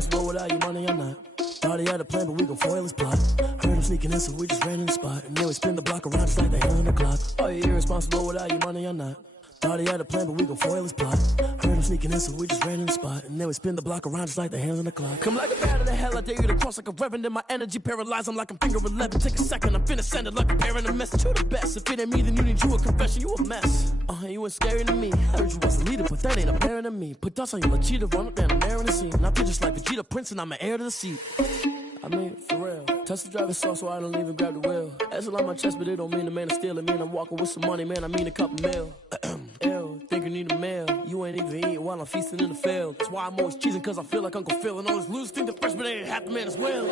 irresponsible without your money or not. Thought he had a plan, but we gon' foil his plot. Heard him sneaking in, so we just ran in the spot. And then we spin the block around just like the hand on the clock. Are you irresponsible without your money or not? Thought he had a plan, but we gon' foil his plot. Heard him sneaking in, so we just ran in the spot. And then we spin the block around just like the hands on the clock. Come like a bat of the hell, I dare you to cross like a reverend. In my energy paralyzed, I'm like I'm finger 11. Take a second, I'm finna send it like a parent a message to the best. If it ain't me, then you need you a confession, you a mess. You ain't scary to me. Heard you was a leader, but that ain't apparent to me. Put dust on you like Cheetah, run up down the air in the scene. I feel just like Vegeta Prince, and I'm an heir to the seat. I mean, for real. Touch the driver's soft, so I don't even grab the wheel. That's on my chest, but it don't mean the man is stealing. Mean I'm walking with some money, man, I mean a couple mil. Ew, think you need a meal. You ain't even eating while I'm feasting in the field. That's why I'm always cheesing, cause I feel like Uncle Phil. And all those losers think the freshman ain't half the man as well.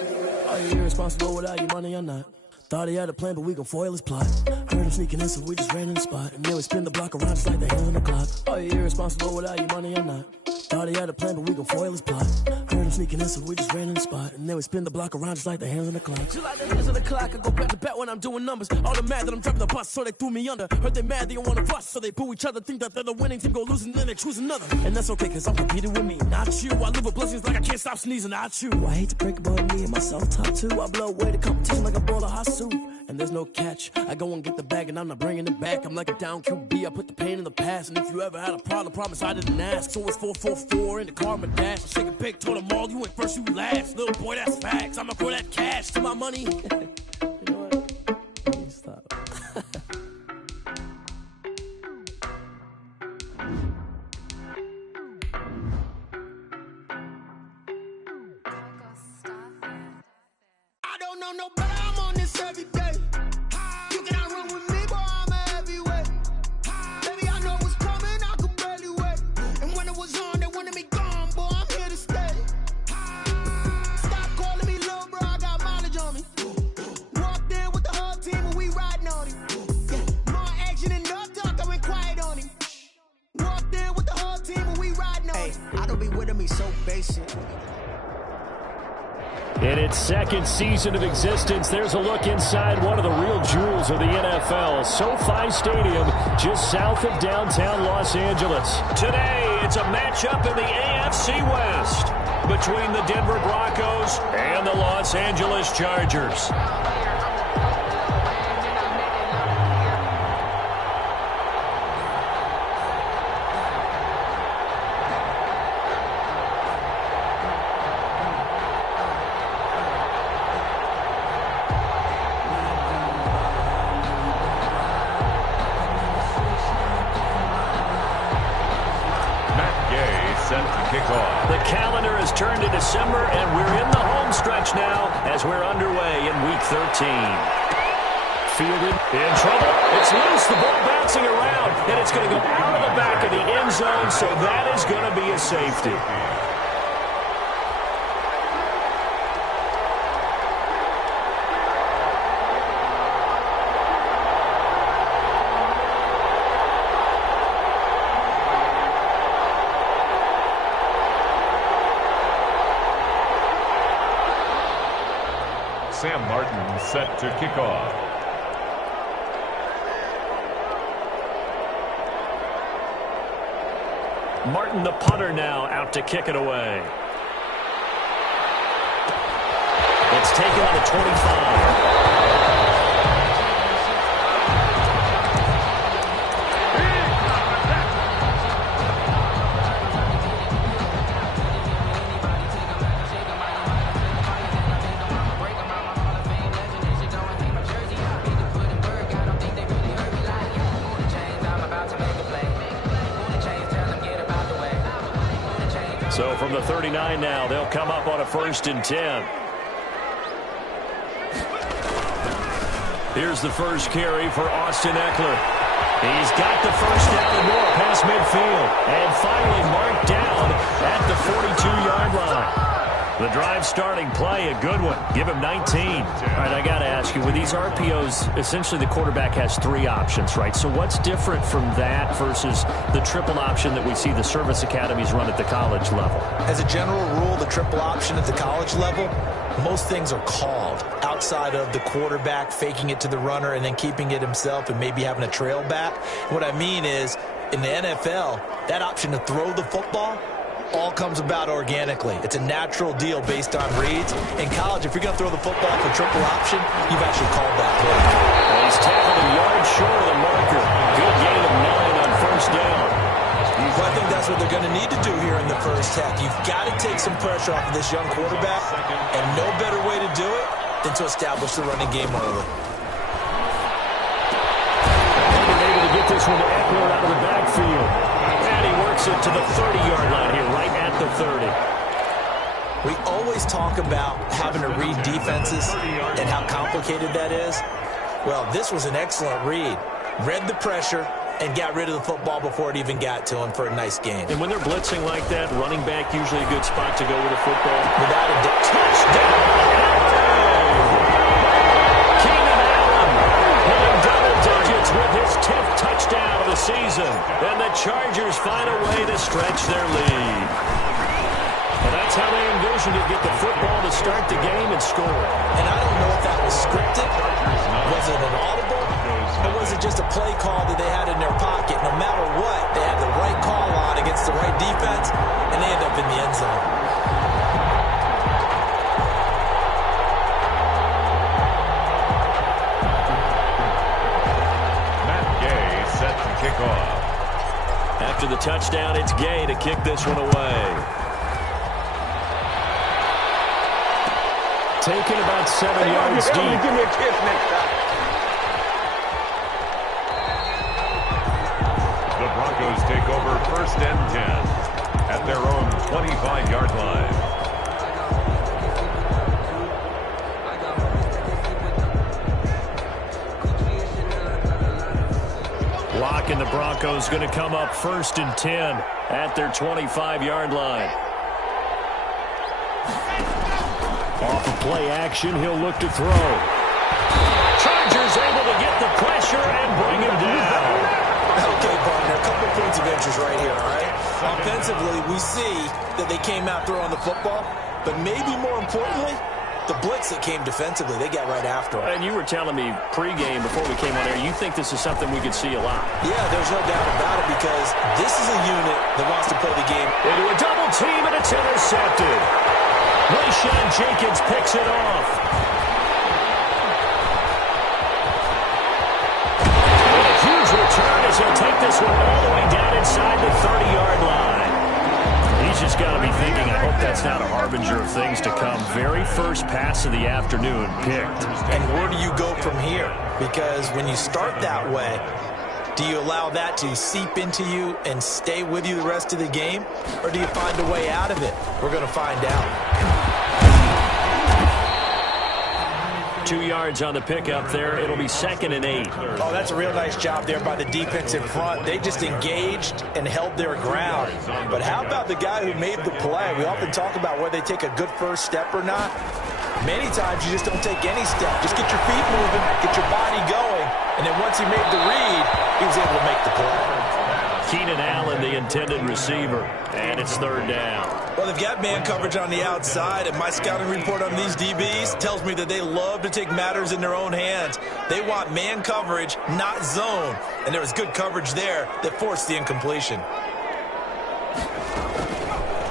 Are you irresponsible without your money or not? Thought he had a plan, but we gon' foil his plot. Heard him sneaking in, so we just ran in the spot. And then we spin the block around just like the hands on the clock. Are you irresponsible without your money or not? Thought he had a plan, but we gon' foil his plot. Heard him sneaking in, so we just ran in the spot. And then we spin the block around just like the hands on the clock. Just like the hands on the clock, I go back to back when I'm doing numbers. All the mad that I'm driving the bus, so they threw me under. Heard they mad, they don't wanna bust, so they boo each other. Think that they're the winning team, go losing, then they choose another. And that's okay, cause I'm competing with me, not you. I live with blessings like I can't stop sneezing, not you. I hate to break about me and myself top two. I blow away the competition like a bowl of hot soup. And there's no catch. I go and get the bag and I'm not bringing it back. I'm like a down QB, I put the pain in the past. And if you ever had a problem, promise I didn't ask. So it's 444 in the car, my dash. I shake a pick, told them all, you went first, you last. Little boy, that's facts. I'ma grow that cash to my money. You know what? Let me stop. I don't know no better, I'm on this every day. You cannot run with me, boy, I'm a heavyweight. Baby, I know what's coming, I could barely wait. And when it was on, they wanted me gone, boy, I'm here to stay. Stop calling me little bro, I got mileage on me. Walked in with the whole team and we riding on him. Yeah, more action and no talk, I went quiet on him. Walked in with the whole team and we riding on him. Hey, I don't be with him, he's so basic. In its second season of existence, there's a look inside one of the real jewels of the NFL, SoFi Stadium, just south of downtown Los Angeles. Today, it's a matchup in the AFC West between the Denver Broncos and the Los Angeles Chargers. The calendar has turned to December, and we're in the home stretch now as we're underway in Week 13. Fielded, in trouble, it's loose, the ball bouncing around, and it's going to go out of the back of the end zone, so that is going to be a safety. Sam Martin set to kick off. Martin, the punter, now out to kick it away. It's taken on the 25. So from the 39 now, they'll come up on a 1st and 10. Here's the first carry for Austin Eckler. He's got the first down and more past midfield. And finally marked down at the 42-yard line. The drive starting play, a good one. Give him 19. All right, I got to ask you, with these RPOs, essentially the quarterback has 3 options, right? So what's different from that versus the triple option that we see the service academies run at the college level? As a general rule, the triple option at the college level, most things are called outside of the quarterback faking it to the runner and then keeping it himself and maybe having a trail back. What I mean is, in the NFL, that option to throw the football, all comes about organically. It's a natural deal based on reads. In college, if you're going to throw the football for triple option, you've actually called that play. Well, he's tackled a yard short of the marker. Good gain of 9 on first down. Well, I think that's what they're going to need to do here in the first half. You've got to take some pressure off of this young quarterback, and no better way to do it than to establish the running game early. They're able to get this one to Eckler out of the backfield. And he works it to the 30-yard line here, right at the 30. We always talk about having to read defenses and how complicated that is. Well, this was an excellent read. Read the pressure and got rid of the football before it even got to him for a nice gain. And when they're blitzing like that, running back usually a good spot to go with a football. Without a doubt. Touchdown! Keenan Allen hitting double digits with his 10th touchdown of the season. And the Chargers find a way to stretch their lead. And that's how they envisioned it, get the football to start the game and score. And I don't know if that was scripted. Was it an audible? Or was it just a play call that they had in their pocket? No matter what, they had the right call on against the right defense, and they end up in the end zone. Matt Gay set to kick off. After the touchdown, it's Gay to kick this one away. Taken about 7 yards deep. Give me a kiss next time. The Broncos take over first and 10 at their own 25-yard line. Lock and the Broncos going to come up first and 10 at their 25-yard line. Off of play action, he'll look to throw. Chargers able to get the pressure and bring him down. Okay, partner, a couple points of interest right here, all right? Offensively, we see that they came out throwing the football, but maybe more importantly, the blitz that came defensively, they got right after it. And you were telling me pregame before we came on air, you think this is something we could see a lot. Yeah, there's no doubt about it because this is a unit that wants to play the game. Into a double team, and it's intercepted. Rayshawn Jenkins picks it off. And a huge return as he'll take this one all the way down inside the 30-yard line. He's just got to be thinking, I hope that's not a harbinger of things to come. Very first pass of the afternoon picked. And where do you go from here? Because when you start that way, do you allow that to seep into you and stay with you the rest of the game? Or do you find a way out of it? We're going to find out. 2 yards on the pickup there. It'll be 2nd and 8. Oh, that's a real nice job there by the defense in front. They just engaged and held their ground. But how about the guy who made the play? We often talk about whether they take a good first step or not. Many times you just don't take any step. Just get your feet moving, get your body going, and then once he made the read, he was able to make the play. Keenan Allen, the intended receiver, and it's 3rd down. Well, they've got man coverage on the outside, and my scouting report on these DBs tells me that they love to take matters in their own hands. They want man coverage, not zone, and there was good coverage there that forced the incompletion.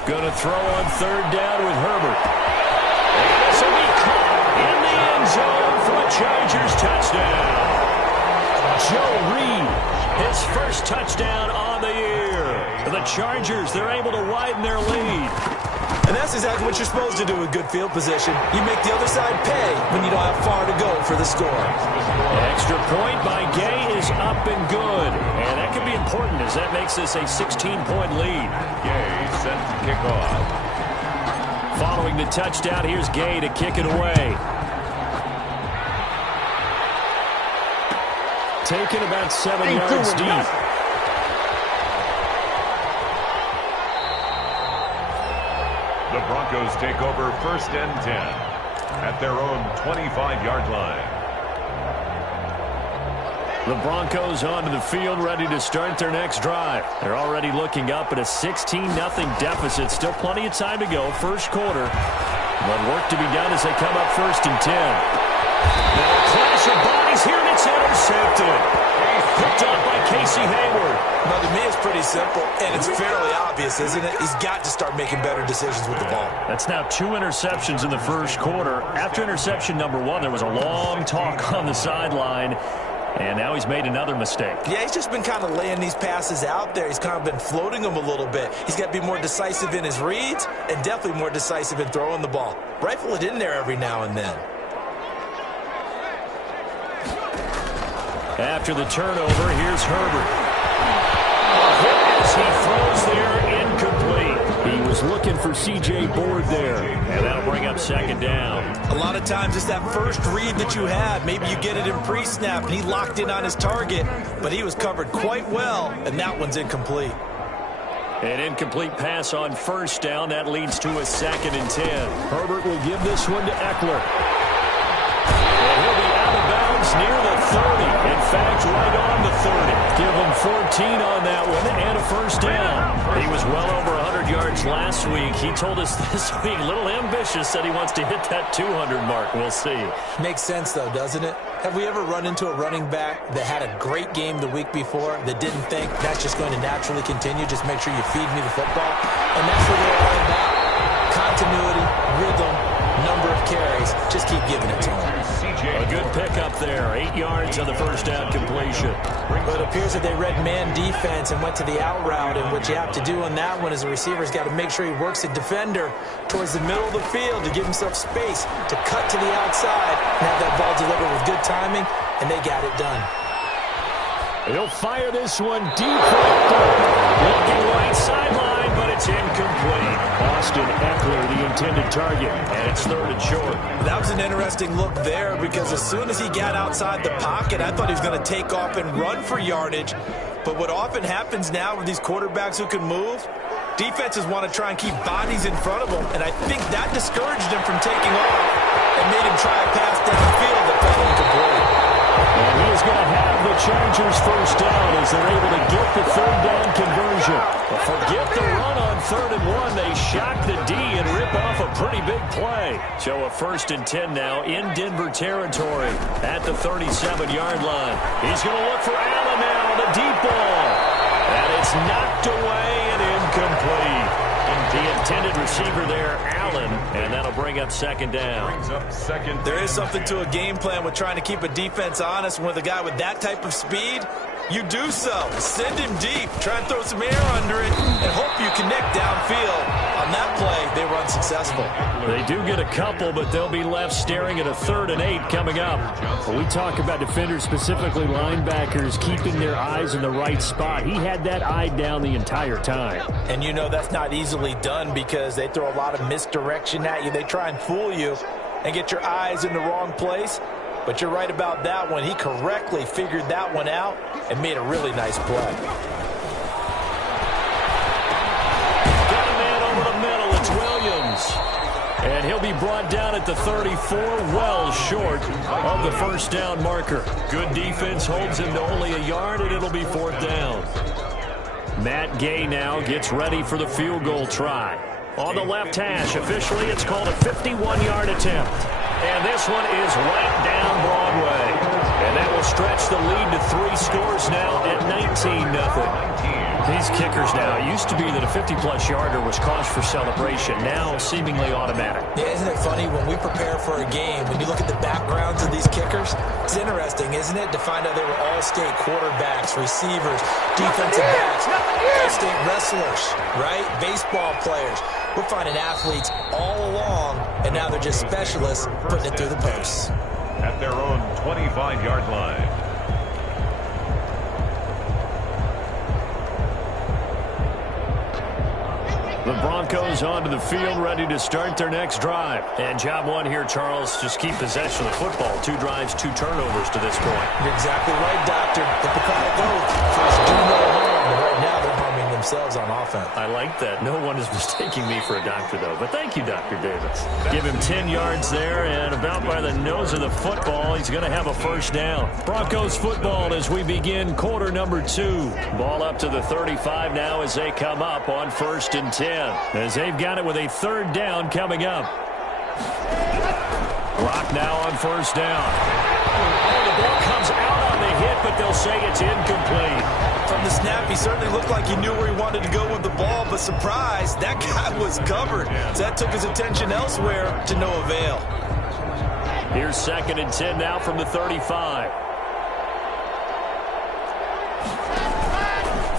Going to throw on 3rd down with Herbert. And this will be caught in the end zone for a Chargers touchdown. Joe Reed, his first touchdown on the year. The Chargers, they're able to widen their lead. And that's exactly what you're supposed to do with good field position. You make the other side pay when you don't have far to go for the score. Extra point by Gay is up and good. And that could be important as that makes this a 16-point lead. Gay set to kick off. Following the touchdown, here's Gay to kick it away. Taken about 7 yards deep. The Broncos take over first and 10 at their own 25-yard line. The Broncos onto the field, ready to start their next drive. They're already looking up at a 16-0 deficit. Still plenty of time to go, first quarter. But work to be done as they come up first and 10. Now a clash of bodies here, and it's intercepted. Picked off by Casey Hayward. Now, to me, it's pretty simple, and it's fairly obvious, isn't it? He's got to start making better decisions with the ball. That's now 2 interceptions in the first quarter. After interception number 1, there was a long talk on the sideline, and now he's made another mistake. Yeah, he's just been kind of laying these passes out there. He's kind of been floating them a little bit. He's got to be more decisive in his reads and definitely more decisive in throwing the ball. Rifle it in there every now and then. After the turnover, here's Herbert. As he throws there, incomplete. He was looking for C.J. Board there, and that'll bring up second down. A lot of times it's that first read that you have. Maybe you get it in pre-snap, and he locked in on his target, but he was covered quite well, and that one's incomplete. An incomplete pass on first down. That leads to a 2nd and 10. Herbert will give this one to Eckler. And he'll be out of bounds near the 30. In fact, right on the 30. Give him 14 on that one and a first down. He was well over 100 yards last week. He told us this week, a little ambitious, said he wants to hit that 200 mark. We'll see. Makes sense, though, doesn't it? Have we ever run into a running back that had a great game the week before that didn't think that's just going to naturally continue? Just make sure you feed me the football. And that's what they're all about. Continuity, rhythm, number of carries. Just keep giving it to him. A good pickup there. 8 yards on the first down completion. But it appears that they read man defense and went to the out route. And what you have to do on that one is the receiver's got to make sure he works the defender towards the middle of the field to give himself space to cut to the outside and have that ball delivered with good timing, and they got it done. He'll fire this one deep looking right sideline, but it's incomplete. Austin Eckler, the intended target, and it's 3rd and short. That was an interesting look there because as soon as he got outside the pocket, I thought he was going to take off and run for yardage. But what often happens now with these quarterbacks who can move, defenses want to try and keep bodies in front of them, and I think that discouraged him from taking off and made him try a pass downfield that fell incomplete. And he is going to have the Chargers first down as they're able to get the 3rd down conversion. But forget the run on 3rd and 1. They shock the D and rip off a pretty big play. So a 1st and 10 now in Denver territory at the 37-yard line. He's going to look for Allen now, the deep ball. And it's knocked away and incomplete. The intended receiver there, Allen, and that'll bring up 2nd down. There is something to a game plan with trying to keep a defense honest. And with a guy with that type of speed, you do so. Send him deep. Try and throw some air under it and hope you connect downfield. On that play, they were unsuccessful. They do get a couple, but they'll be left staring at a 3rd and 8 coming up. When we talk about defenders, specifically linebackers, keeping their eyes in the right spot, he had that eye down the entire time. And you know that's not easily done because they throw a lot of misdirection at you. They try and fool you and get your eyes in the wrong place. But you're right about that one. He correctly figured that one out and made a really nice play. Got a man over the middle. It's Williams. And he'll be brought down at the 34, well short of the first down marker. Good defense holds him to only a yard, and it'll be 4th down. Matt Gay now gets ready for the field goal try. On the left hash, officially it's called a 51-yard attempt. And this one is right down Broadway. And that will stretch the lead to 3 scores now at 19-0. These kickers now, it used to be that a 50-plus yarder was cause for celebration. Now seemingly automatic. Yeah, isn't it funny when we prepare for a game, when you look at the backgrounds of these kickers, it's interesting, isn't it, to find out they were all-state quarterbacks, receivers, defensive backs, all-state wrestlers, right? Baseball players. We're finding athletes all along, and now they're just specialists putting it through the posts. At their own 25-yard line. The Broncos onto the field, ready to start their next drive. And job one here, Charles, just keep possession of the football. 2 drives, 2 turnovers to this point. You're exactly right, Doctor. Hippocratic oath. First, do no harm. And right now, they're harming themselves on offense. I like that. No one is mistaking me for a doctor, though. But thank you, Dr. Davis. Give him 10 yards there, and about by the nose of the football, he's going to have a first down. Broncos football as we begin quarter number 2. Ball up to the 35 now as they come up on 1st and 10. As they've got it with a 3rd down coming up. Clock now on first down. Oh, the ball comes out on the hit, but they'll say it's incomplete. From the snap, he certainly looked like he knew where he wanted to go with the ball, but surprise, that guy was covered. So that took his attention elsewhere to no avail. Here's 2nd and 10 now from the 35.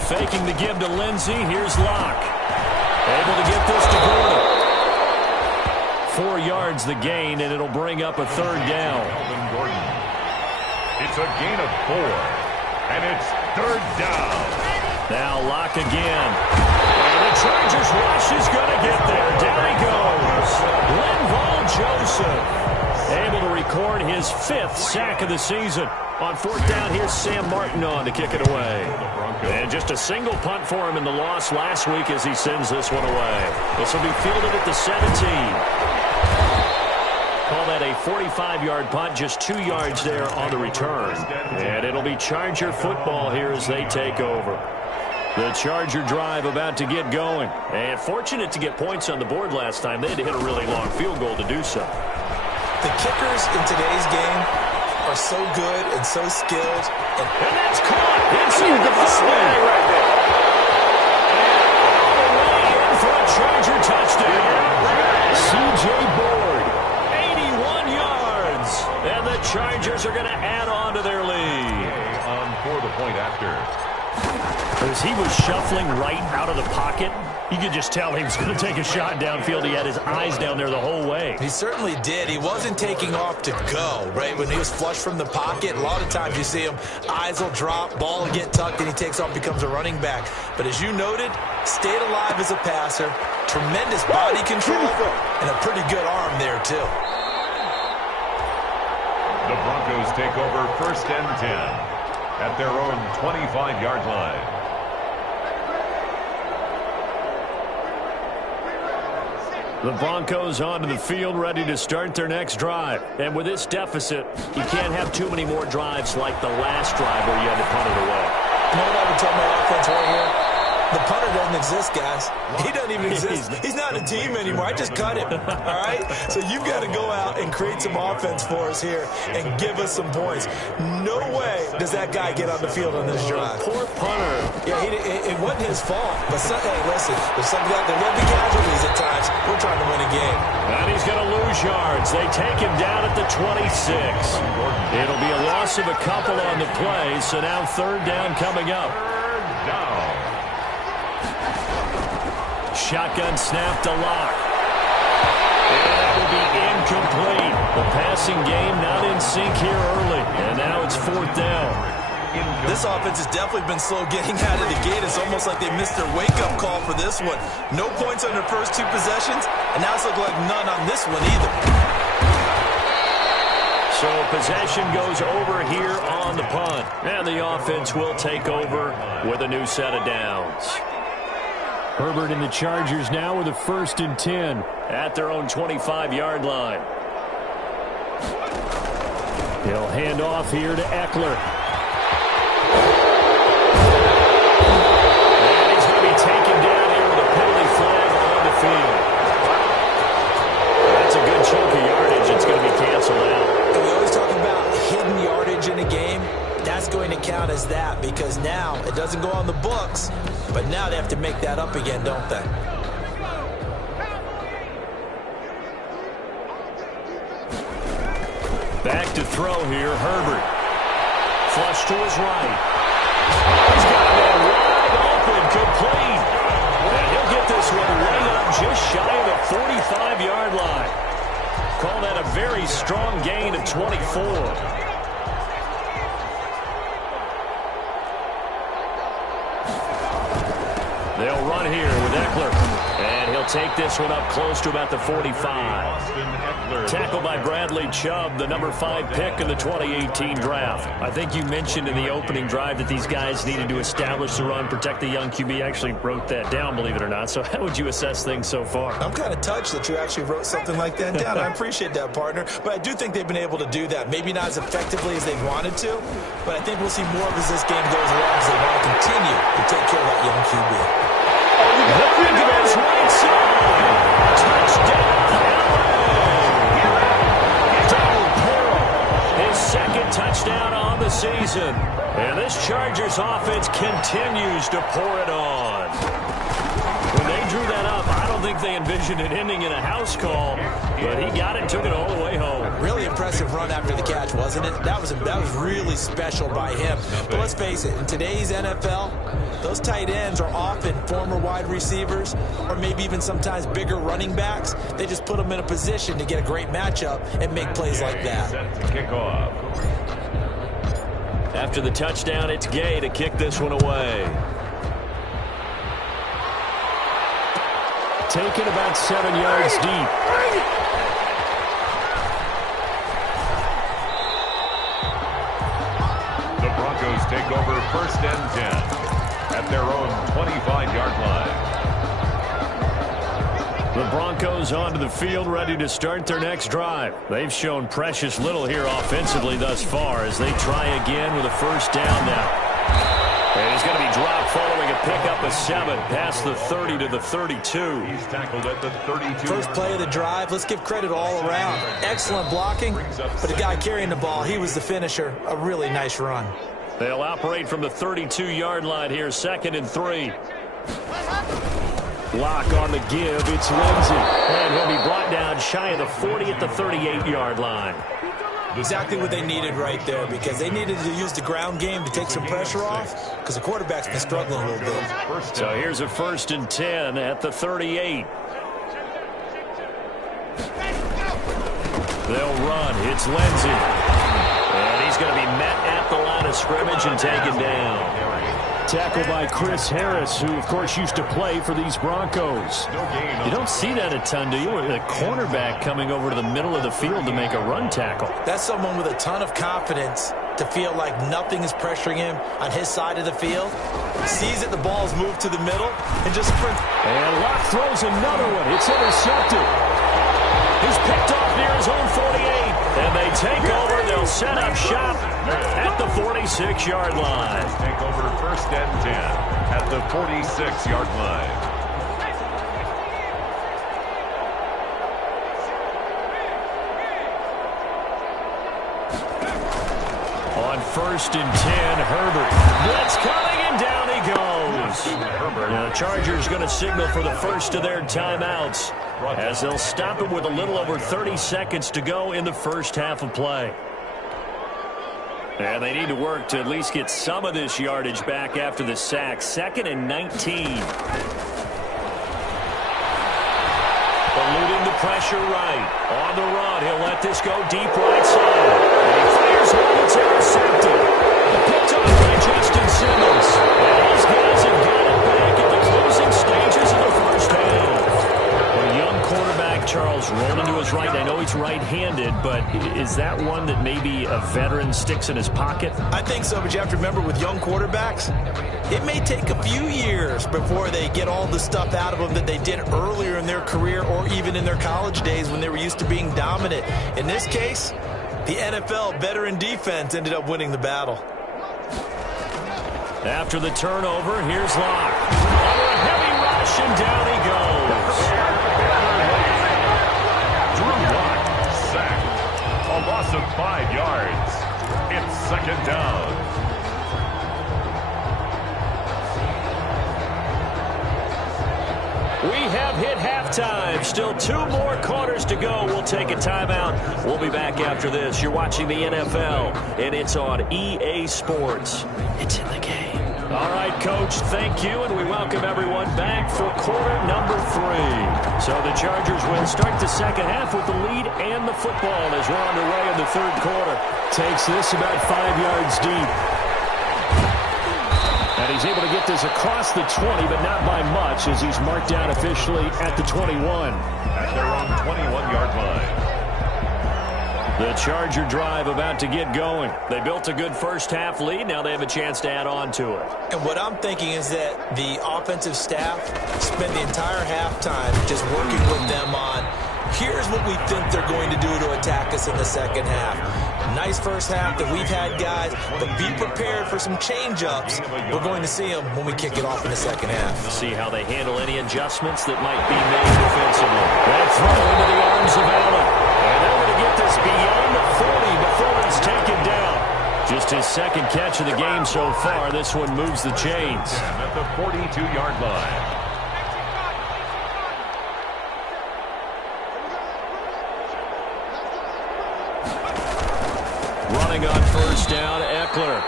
Faking the give to Lindsey. Here's Locke. Able to get this to Gordon. 4 yards the gain, and it'll bring up a 3rd down. Gordon. It's a gain of 4, and it's 3rd down. Now Locke again. And the Chargers rush is going to get there. Down he goes. Linval Joseph able to record his 5th sack of the season. On 4th down, here's Sam Martin on to kick it away. And just a single punt for him in the loss last week as he sends this one away. This will be fielded at the 17. Call that a 45-yard punt, just 2 yards there on the return. And it'll be Charger football here as they take over. The Charger drive about to get going. And fortunate to get points on the board last time. They had to hit a really long field goal to do so. The kickers in today's game are so good and so skilled. And that's caught inside the 40 right there. And all the way in for a Charger touchdown. C.J. Board, 81 yards. And the Chargers are going to add on to their lead. For the point after. As he was shuffling right out of the pocket, you could just tell he was going to take a shot downfield. He had his eyes down there the whole way. He certainly did. He wasn't taking off to go, right? When he was flush from the pocket, a lot of times you see him, eyes will drop, ball will get tucked, and he takes off, becomes a running back. But as you noted, stayed alive as a passer, tremendous body control, and a pretty good arm there, too. The Broncos take over 1st and 10 at their own 25-yard line. The Broncos onto the field, ready to start their next drive. And with this deficit, you can't have too many more drives like the last drive where you had to punt it away. You know what I would tell my offense right here? The punter doesn't exist, guys. He doesn't even exist. He's not a team anymore. I just cut him, all right? So you've got to go out and create some offense for us here and give us some points. No way does that guy get on the field on this drive. Poor punter. Yeah, it wasn't his fault. But, hey, listen, there's something out there. There'll be casualties at times. We're trying to win a game. And he's going to lose yards. They take him down at the 26. It'll be a loss of a couple on the play, so now 3rd down coming up. 3rd down. Shotgun snap to Locke. And that will be incomplete. The passing game not in sync here early. And now it's 4th down. This offense has definitely been slow getting out of the gate. It's almost like they missed their wake-up call for this one. No points on their first 2 possessions, and now it's looking like none on this one either. So possession goes over here on the punt. And the offense will take over with a new set of downs. Herbert and the Chargers now with a 1st and 10 at their own 25-yard line. He'll hand off here to Eckler. And he's going to be taken down here with a penalty flag on the field. That's a good chunk of yardage. It's going to be canceled out. And we always talk about hidden yardage in a game. That's going to count as that because now it doesn't go on the books, but now they have to make that up again, don't they? Back to throw here, Herbert. Flush to his right. He's got a man wide open, complete. And he'll get this one way up just shy of the 45-yard line. Call that a very strong gain of 24. They'll run here with Eckler. And he'll take this one up close to about the 45. Tackled by Bradley Chubb, the number 5 pick in the 2018 draft. I think you mentioned in the opening drive that these guys needed to establish the run, protect the young QB. Actually wrote that down, believe it or not. So how would you assess things so far? I'm kind of touched that you actually wrote something like that down. I appreciate that, partner. But I do think they've been able to do that. Maybe not as effectively as they wanted to, but I think we'll see more of as this game goes along because they want to continue to take care of that young QB. There goes right side. Touchdown, LA. the season. And this Chargers offense continues to pour it on. When they drew that up, I don't think they envisioned it ending in a house call, but he got it, took it all the way home. Really impressive run after the catch, wasn't it? That was really special by him. But let's face it, in today's NFL, those tight ends are often former wide receivers or maybe even sometimes bigger running backs. They just put them in a position to get a great matchup and make plays like that. Set to kick off. After the touchdown, it's Gay to kick this one away. Taken about 7 yards deep. The Broncos take over 1st and 10 at their own 25-yard line. The Broncos onto the field, ready to start their next drive. They've shown precious little here offensively thus far as they try again with a 1st down now. And he's going to be dropped following a pickup of 7 past the 30 to the 32. He's tackled at the 32. First play of the drive, let's give credit all around. Excellent blocking, but the guy carrying the ball, he was the finisher. A really nice run. They'll operate from the 32-yard line here, 2nd and 3. Lock on the give, it's Lindsey. And he'll be brought down shy of the 40 at the 38-yard line. Exactly what they needed right there, because they needed to use the ground game to take some pressure off, because the quarterback's been struggling a little bit. So here's a 1st and 10 at the 38. They'll run. It's Lindsey. And he's going to be met at the line of scrimmage and taken down. Tackled by Chris Harris, who, of course, used to play for these Broncos. You don't see that a ton, do you? A cornerback coming over to the middle of the field to make a run tackle. That's someone with a ton of confidence to feel like nothing is pressuring him on his side of the field. Sees that the ball's moved to the middle and just sprints. And Locke throws another one. It's intercepted. He's picked off near his own 48. And they take over. They'll set up shop at the 46-yard line. Take over 1st and 10 at the 46-yard line. On 1st and 10, Herbert. Blitz coming, and down he goes. Now the Chargers going to signal for the first of their timeouts as they'll stop him with a little over 30 seconds to go in the first half of play. And they need to work to at least get some of this yardage back after the sack. 2nd and 19. Eluding the pressure right. On the run, he'll let this go deep right side. And he fires one that's intercepted. Picked off by Justin Simmons. And these guys have got it back at the closing stages of the first half. A young quarterback, Charles, rolling to his right. I know he's right-handed, but is that one that maybe a veteran sticks in his pocket? I think so, but you have to remember with young quarterbacks, it may take a few years before they get all the stuff out of them that they did earlier in their career or even in their college days when they were used to being dominant. In this case, the NFL veteran defense ended up winning the battle. After the turnover, here's Locke. Under a heavy rush, and down he goes. Drew Lock sacked. A loss of 5 yards. It's 2nd down. We have hit halftime. Still 2 more quarters to go. We'll take a timeout. We'll be back after this. You're watching the NFL, and it's on EA Sports. It's in the game. All right, Coach, thank you, and we welcome everyone back for quarter number 3. So the Chargers will start the second half with the lead and the football as we're underway in the 3rd quarter. Takes this about 5 yards deep. And he's able to get this across the 20, but not by much, as he's marked down officially at the 21. At their own 21-yard line. The Charger drive about to get going. They built a good first half lead. Now they have a chance to add on to it. And what I'm thinking is that the offensive staff spend the entire halftime just working with them on, here's what we think they're going to do to attack us in the second half. Nice first half that we've had, guys, but be prepared for some change-ups. We're going to see them when we kick it off in the second half. See how they handle any adjustments that might be made defensively. That throw into the arms of Allen. And they're going to get this beyond the 40 before he's taken down. Just Just his second catch of the game so far. This one moves the chains. At the 42-yard line. Running on first down, Eckler.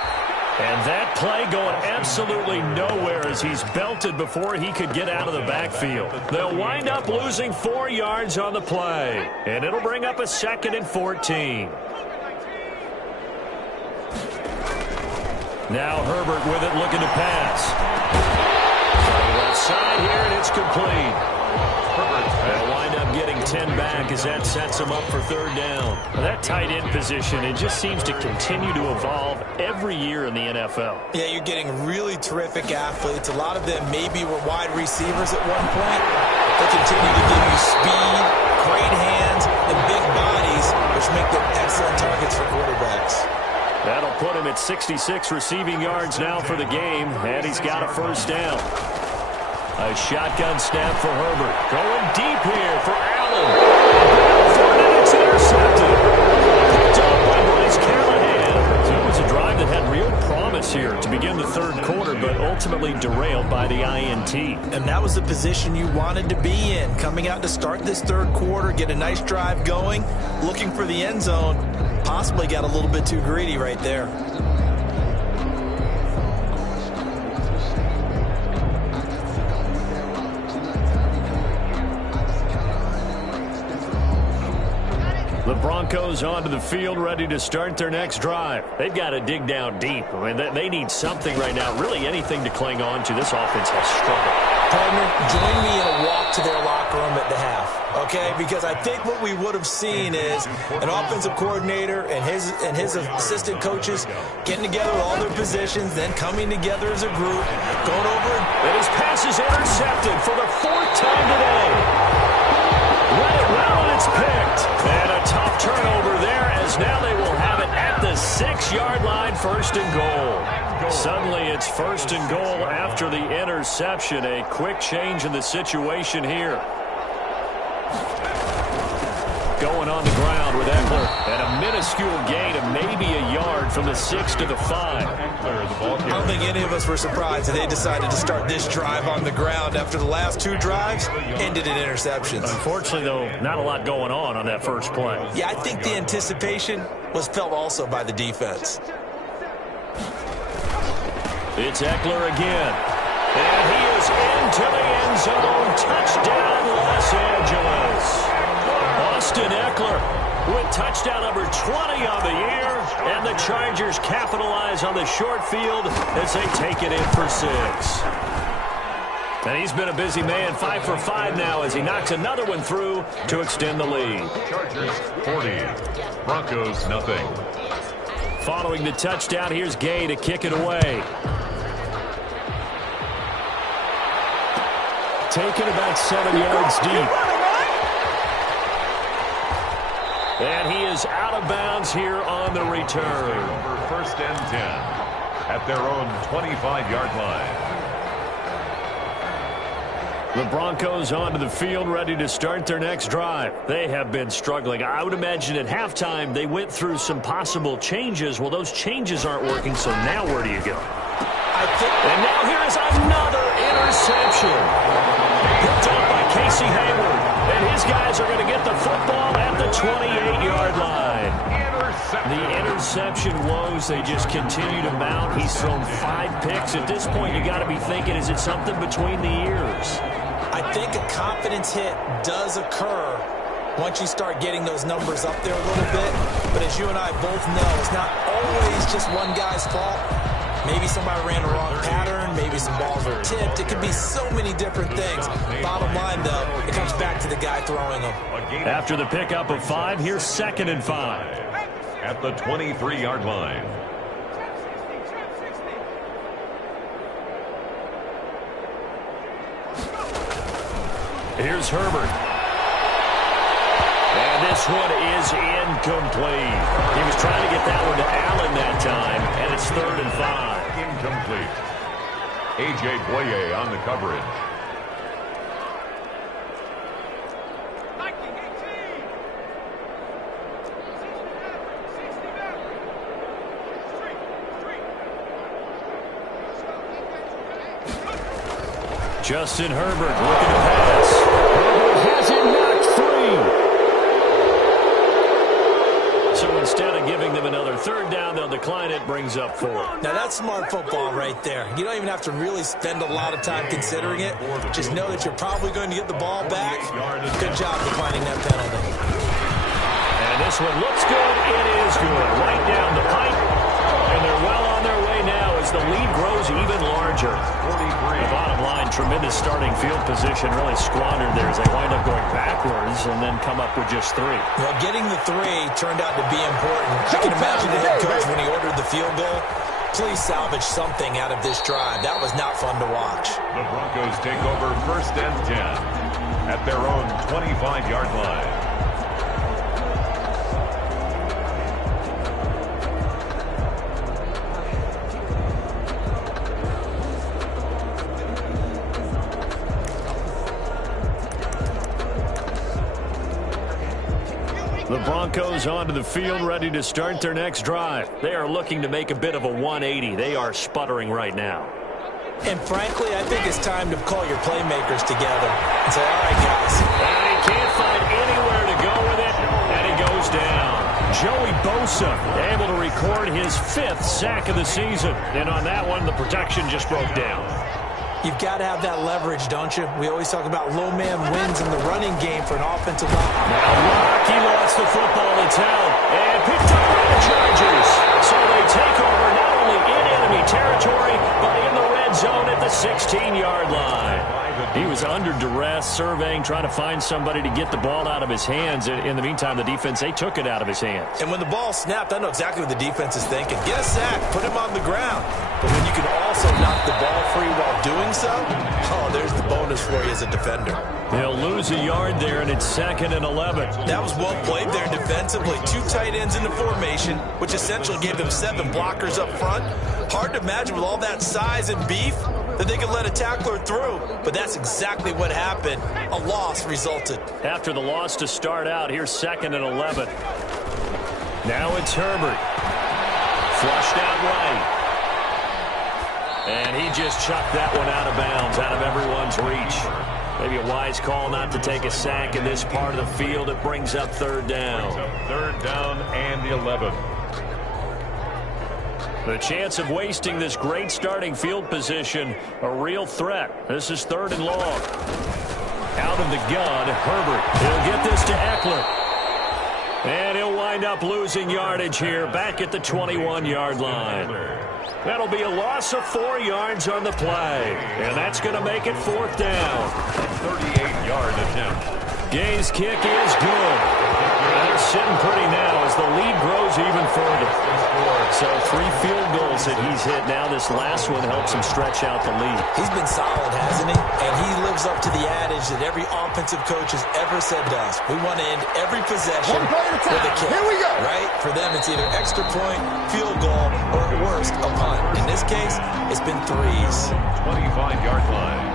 And that play going absolutely nowhere as he's belted before he could get out of the backfield. They'll wind up losing 4 yards on the play. And it'll bring up a 2nd and 14. Now Herbert with it, looking to pass. Left side here, and it's complete. They'll wind up getting 10 back as that sets them up for 3rd down. Now that tight end position, it just seems to continue to evolve every year in the NFL. Yeah, you're getting really terrific athletes. A lot of them maybe were wide receivers at one point. They continue to give you speed, great hands, and big bodies, which make them excellent targets for quarterbacks. That'll put him at 66 receiving yards now for the game, and he's got a 1st down. A shotgun snap for Herbert. Going deep here for Allen. And it's intercepted. Picked up by Bryce Callahan. So it was a drive that had real promise here to begin the 3rd quarter, but ultimately derailed by the INT. And that was the position you wanted to be in. Coming out to start this 3rd quarter, get a nice drive going, looking for the end zone. Possibly got a little bit too greedy right there. The Broncos onto the field, ready to start their next drive. They've got to dig down deep. I mean, they need something right now, really anything to cling on to. This offense has struggled. Partner, join me in a walk to their locker room at the half, okay? Because I think what we would have seen is an offensive coordinator and his assistant coaches getting together with all their positions, then coming together as a group, going over. And his pass is intercepted for the 4th time today. Let it well, and it's picked. And a tough turnover there, as now they will have it at the 6-yard line, 1st and goal. Suddenly it's 1st and goal after the interception. A quick change in the situation here. Going on the ground with Eckler. And a minuscule gain of maybe a yard from the 6 to the 5. I don't think any of us were surprised that they decided to start this drive on the ground after the last 2 drives ended in interceptions. Unfortunately, though, not a lot going on that first play. Yeah, I think the anticipation was felt also by the defense. It's Eckler again. And he is into the end zone. Touchdown, Los Angeles. Austin Eckler with touchdown number 20 on the year. And the Chargers capitalize on the short field as they take it in for 6. And he's been a busy man, 5 for 5 now as he knocks another one through to extend the lead. Chargers 40, Broncos nothing. Following the touchdown, here's Gay to kick it away. Taken about 7 yards deep. And he is out of bounds here on the return. Over 1st and 10 at their own 25-yard line. The Broncos onto the field, ready to start their next drive. They have been struggling. I would imagine at halftime they went through some possible changes. Well, those changes aren't working, so now where do you go? And now here is another interception. Picked up by Casey Hayward. And his guys are going to get the football at the 28-yard line. The interception woes, they just continue to mount. He's thrown 5 picks. At this point, you got to be thinking, is it something between the ears? I think a confidence hit does occur once you start getting those numbers up there a little bit. But as you and I both know, it's not always just one guy's fault. Maybe somebody ran the wrong pattern. Maybe some balls were tipped. It could be so many different things. Bottom line, though, it comes back to the guy throwing them. After the pickup of 5, here's 2nd and 5. At the 23-yard line. Here's Herbert. And this one is incomplete. He was trying to get that one to Allen that time, and it's 3rd and 5. Incomplete. A.J. Boye on the coverage. Justin Herbert looking to pass. Herbert has it knocked free. So instead of giving them another third down, they'll decline it, brings up 4. Now, that's smart football right there. You don't even have to really spend a lot of time considering it. Just know that you're probably going to get the ball back. Good job declining that penalty. And this one looks good. It is good. Right down the pipe. And they're well on their way now as the lead grows even larger. The bottom line, tremendous starting field position, really squandered there as they wind up going backwards and then come up with just 3. Well, getting the 3 turned out to be important. I can imagine the head coach when he ordered the field goal. Please salvage something out of this drive. That was not fun to watch. The Broncos take over 1st and 10 at their own 25-yard line. The Broncos onto the field, ready to start their next drive. They are looking to make a bit of a 180. They are sputtering right now. And frankly, I think it's time to call your playmakers together and say, all right, guys. And he can't find anywhere to go with it, and he goes down. Joey Bosa able to record his 5th sack of the season. And on that one, the protection just broke down. You've got to have that leverage, don't you? We always talk about low man wins in the running game for an offensive line. Now Rocky lost the football. It's held and picked up by the Chargers. So they take over not only in enemy territory, but in the red zone at the 16-yard line. He was under duress, surveying, trying to find somebody to get the ball out of his hands. In the meantime, the defense, they took it out of his hands. And when the ball snapped, I know exactly what the defense is thinking. Get a sack, put him on the ground. But when you can also knock the ball free while doing so, oh, there's the bonus for you as a defender. They'll lose a yard there, and it's 2nd and 11. That was well played there defensively. 2 tight ends in the formation, which essentially gave them 7 blockers up front. Hard to imagine with all that size and beef that they could let a tackler through. But that's exactly what happened. A loss resulted. After the loss to start out, here's 2nd and 11. Now it's Herbert. Flushed out right. And he just chucked that one out of bounds, out of everyone's reach. Maybe a wise call not to take a sack in this part of the field. It brings up 3rd down. 3rd down and 11. The chance of wasting this great starting field position, a real threat. This is 3rd and long. Out of the gun, Herbert. He'll get this to Eckler. And he'll wind up losing yardage here, back at the 21-yard line. That'll be a loss of 4 yards on the play. And that's going to make it 4th down. 38-yard attempt. Gay's kick is good. They're sitting pretty now as the lead grows even further. So 3 field goals that he's hit now. This last one helps him stretch out the lead. He's been solid, hasn't he? And he lives up to the adage that every offensive coach has ever said to us. We want to end every possession with a kick. Here we go. Right? For them, it's either extra point, field goal, or at worst, a punt. In this case, it's been 3s. 25-yard line.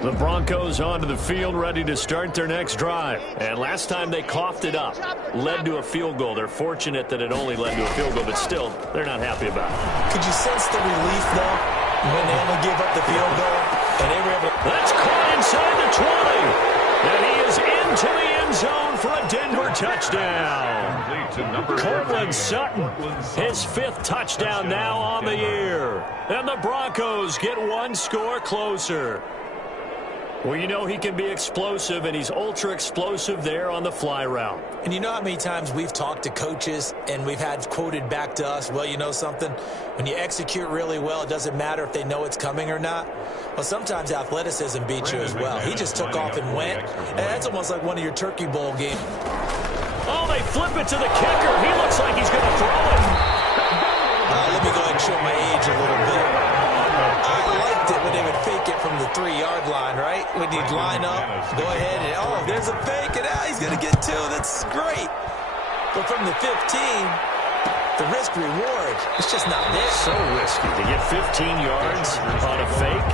The Broncos onto the field, ready to start their next drive. And last time they coughed it up, led to a field goal. They're fortunate that it only led to a field goal, but still, they're not happy about it. Could you sense the relief, though, when they only gave up the field goal? And they were able to... That's caught inside the 20. And he is into the end zone for a Denver touchdown. Cortland Sutton, his 5th touchdown now on the year. And the Broncos get 1 score closer. Well, you know he can be explosive, and he's ultra-explosive there on the fly route. And you know how many times we've talked to coaches and we've had quoted back to us, well, you know something? When you execute really well, it doesn't matter if they know it's coming or not. Well, sometimes athleticism beats you as well. He just took off and went, and that's almost like one of your Turkey Bowl games. Oh, they flip it to the kicker. He looks like he's going to throw it. Let me go ahead and show my age a little bit. I liked it when they would fake it from the 3-yard line, right? When you'd line up, go ahead, and oh, there's a fake, and he's going to get 2. That's great. But from the 15, the risk-reward, it's just not there. So risky to get 15 yards on a fake.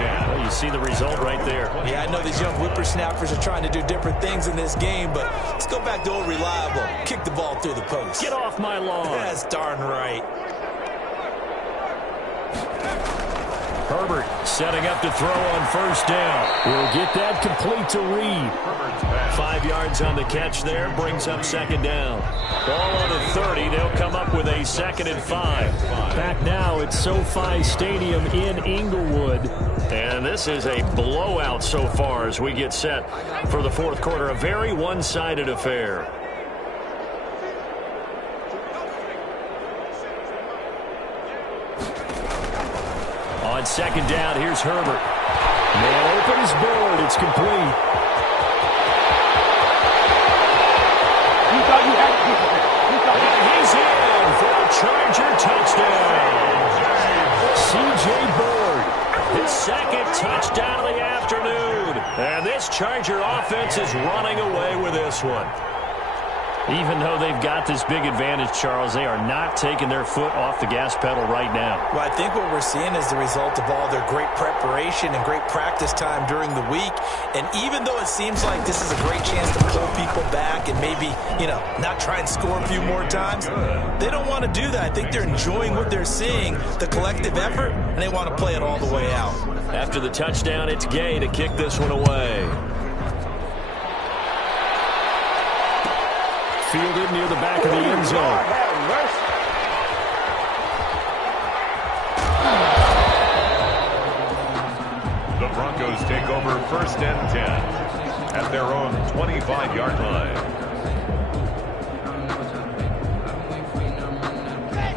Well, you see the result right there. Yeah, I know these young whippersnappers are trying to do different things in this game, but let's go back to old reliable. Kick the ball through the post. Get off my lawn. That's darn right. Herbert setting up to throw on first down. We'll get that complete to Reed. 5 yards on the catch there, brings up second down. Ball on the 30, they'll come up with a 2nd and 5. Back now at SoFi Stadium in Inglewood. And this is a blowout so far as we get set for the fourth quarter. A very one-sided affair. On second down, here's Herbert. Man opens board. It's complete. And he's in for a Charger touchdown. C.J. Board, his 2nd touchdown of the afternoon. And this Charger offense is running away with this one. Even though they've got this big advantage, Charles, they are not taking their foot off the gas pedal right now. Well, I think what we're seeing is the result of all their great preparation and great practice time during the week. And even though it seems like this is a great chance to pull people back and maybe, not try and score a few more times, they don't want to do that. I think they're enjoying what they're seeing, the collective effort, and they want to play it all the way out. After the touchdown, it's Gay to kick this one away. Fielded near the back of the end zone. The Broncos take over 1st and 10 at their own 25-yard line.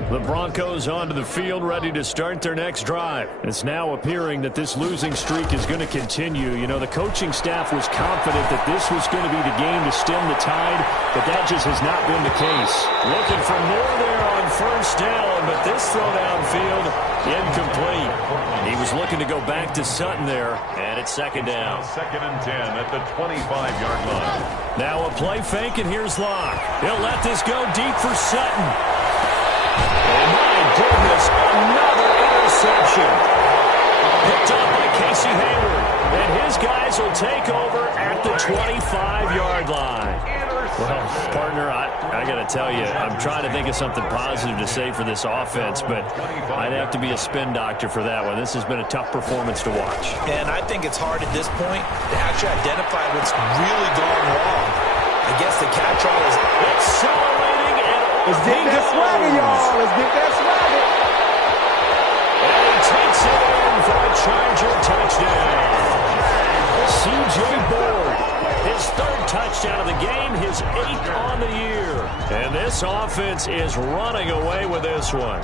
The Broncos onto the field, ready to start their next drive. It's now appearing that this losing streak is going to continue. The coaching staff was confident that this was going to be the game to stem the tide, but that just has not been the case. Looking for more there on first down, but this throw downfield, incomplete. He was looking to go back to Sutton there, and it's second down. 2nd and 10 at the 25-yard line. Now a play fake, and here's Locke. He'll let this go deep for Sutton. Oh, my goodness, another interception. Picked up by Casey Hayward. And his guys will take over at the 25-yard line. Well, partner, I got to tell you, I'm trying to think of something positive to say for this offense, but I'd have to be a spin doctor for that one. This has been a tough performance to watch. And I think it's hard at this point to actually identify what's really gone wrong. I guess the catch-all is accelerating, and let's get that swagger, y'all. Let's get that swagger. And he takes it in for a Charger touchdown. C.J. Board, his 3rd touchdown of the game, his 8th on the year. And this offense is running away with this one.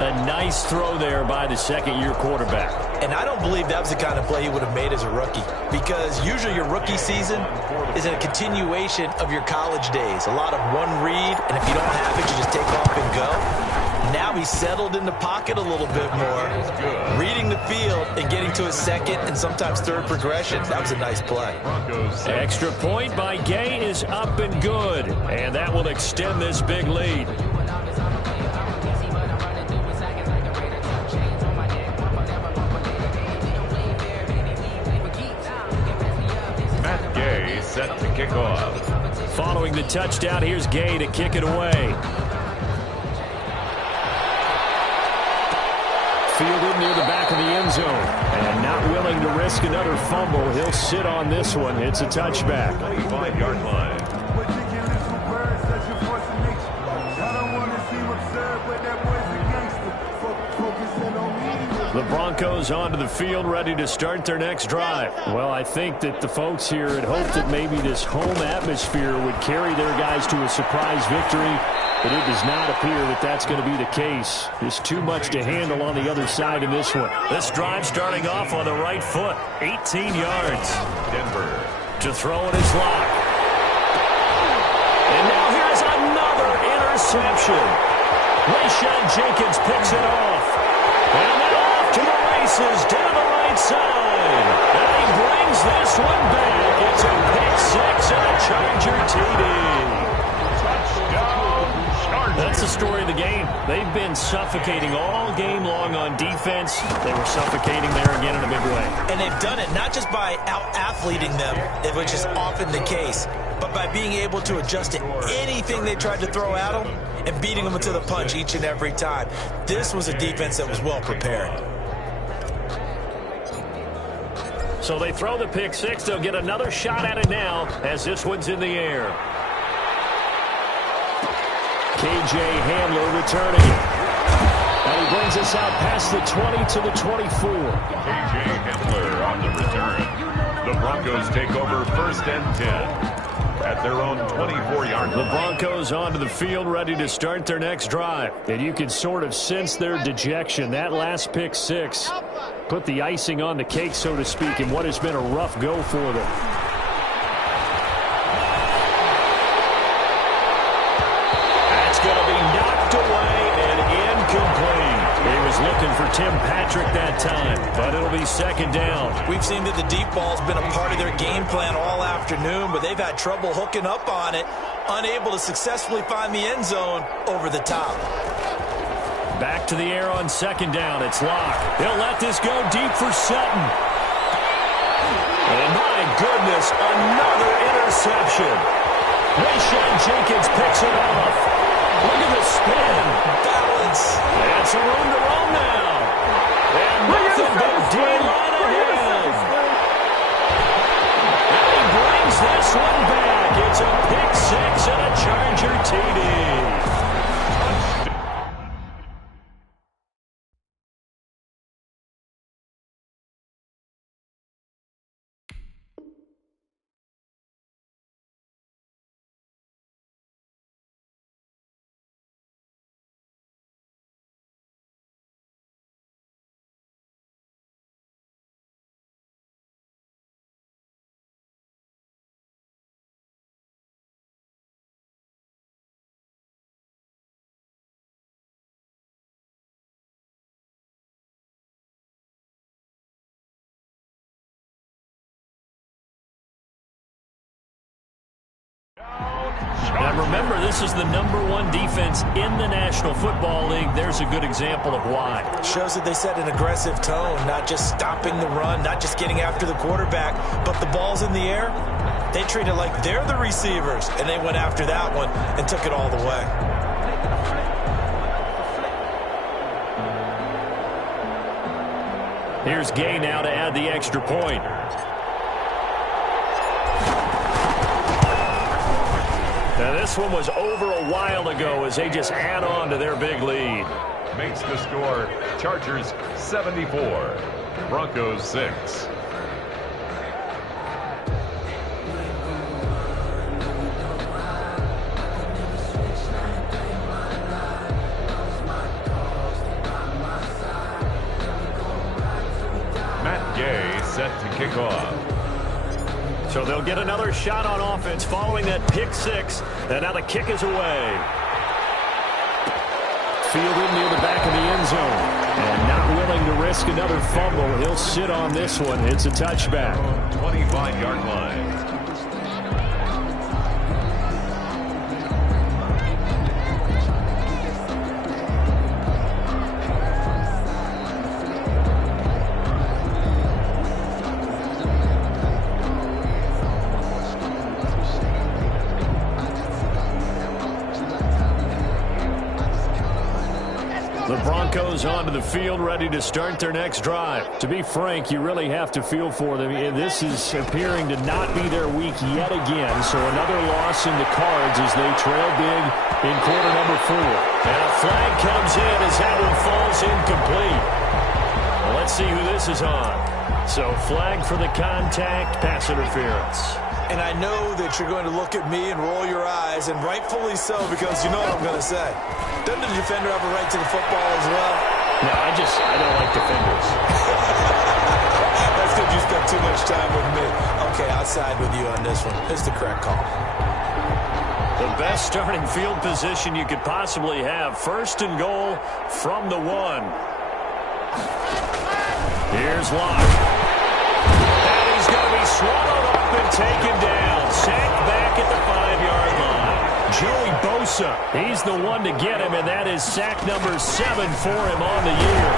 A nice throw there by the 2nd-year quarterback. And I don't believe that was the kind of play he would have made as a rookie, because usually your rookie season is a continuation of your college days. A lot of one read, and if you don't have it, you just take off and go. Now he's settled in the pocket a little bit more, reading the field and getting to his 2nd and sometimes 3rd progression. That was a nice play. Extra point by Gay is up and good, and that will extend this big lead. Set to kick off. Following the touchdown, here's Gay to kick it away. Fielded near the back of the end zone. And not willing to risk another fumble. He'll sit on this one. It's a touchback. 25-yard line. The Broncos onto the field, ready to start their next drive. Well, I think that the folks here had hoped that maybe this home atmosphere would carry their guys to a surprise victory, but it does not appear that that's going to be the case. There's too much to handle on the other side in this one. This drive starting off on the right foot, 18 yards. Denver to throw in his lock. And now here's another interception. Rayshawn Jenkins picks it off. And now off to the races, down the right side. And he brings this one back. It's a pick six and a Charger TD. touchdown They've been suffocating all game long on defense. They were suffocating there again in a big way. And they've done it not just by out-athleting them, which is often the case, but by being able to adjust to anything they tried to throw at them and beating them to the punch each and every time. This was a defense that was well prepared. So they throw the pick six. They'll get another shot at it now as this one's in the air. K.J. Handler returning it. And he brings us out past the 20 to the 24. K.J. Handler on the return. The Broncos take over 1st and 10 at their own 24-yard line. The Broncos onto the field ready to start their next drive. And you can sort of sense their dejection. That last pick six put the icing on the cake, so to speak, in what has been a rough go for them. Looking for Tim Patrick that time, but it'll be 2nd down. We've seen that the deep ball's been a part of their game plan all afternoon, but they've had trouble hooking up on it, unable to successfully find the end zone over the top. Back to the air on 2nd down. It's Locke. He'll let this go deep for Sutton. And my goodness, another interception. Rayshawn Jenkins picks it off. Look at the spin. Balance. And some room to roam now. And nothing but D-line ahead. And he brings this one back. It's a pick six and a Charger TD. Now remember, this is the #1 defense in the National Football League. There's a good example of why. Shows that they set an aggressive tone, not just stopping the run, not just getting after the quarterback, but the ball's in the air. They treat it like they're the receivers, and they went after that one and took it all the way. Here's Gay now to add the extra point. Now this one was over a while ago as they just add on to their big lead. Makes the score Chargers 74, Broncos 6. Matt Gay set to kick off. So they'll get another shot on offense following that pick six. And now the kick is away. Fielded near the back of the end zone. And not willing to risk another fumble. He'll sit on this one. It's a touchback. 25-yard line. The Broncos onto the field, ready to start their next drive. To be frank, you really have to feel for them. This is appearing to not be their week yet again. So another loss in the cards as they trail big in quarter number 4. And a flag comes in as that one falls incomplete. Well, let's see who this is on. So flag for the contact, pass interference. And I know that you're going to look at me and roll your eyes, and rightfully so, because you know what I'm going to say. Doesn't the defender have a right to the football as well? No, I don't like defenders. That's because you spent too much time with me. Okay, I'll side with you on this one. It's the correct call. The best starting field position you could possibly have. 1st and goal from the 1. Here's Locke. And he's going to be swallowed up and taken down. Sacked back at the 5-yard line. Joey Bosa. He's the one to get him, and that is sack number 7 for him on the year.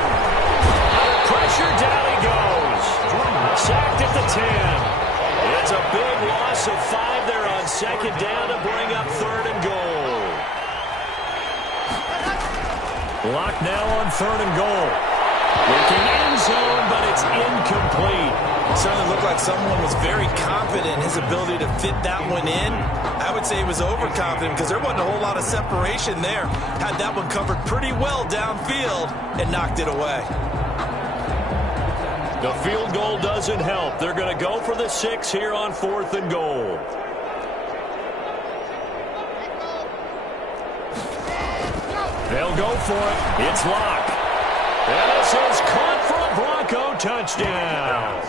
Under pressure, down he goes. Sacked at the 10. It's a big loss of 5 there on second down to bring up 3rd and goal. Block now on 3rd and goal. Looking end zone, but it's incomplete. It certainly looked like someone was very confident in his ability to fit that one in. I would say he was overconfident because there wasn't a whole lot of separation there. Had that one covered pretty well downfield and knocked it away. The field goal doesn't help. They're going to go for the 6 here on 4th and goal. They'll go for it. It's Locke. And this is caught for a Bronco touchdown.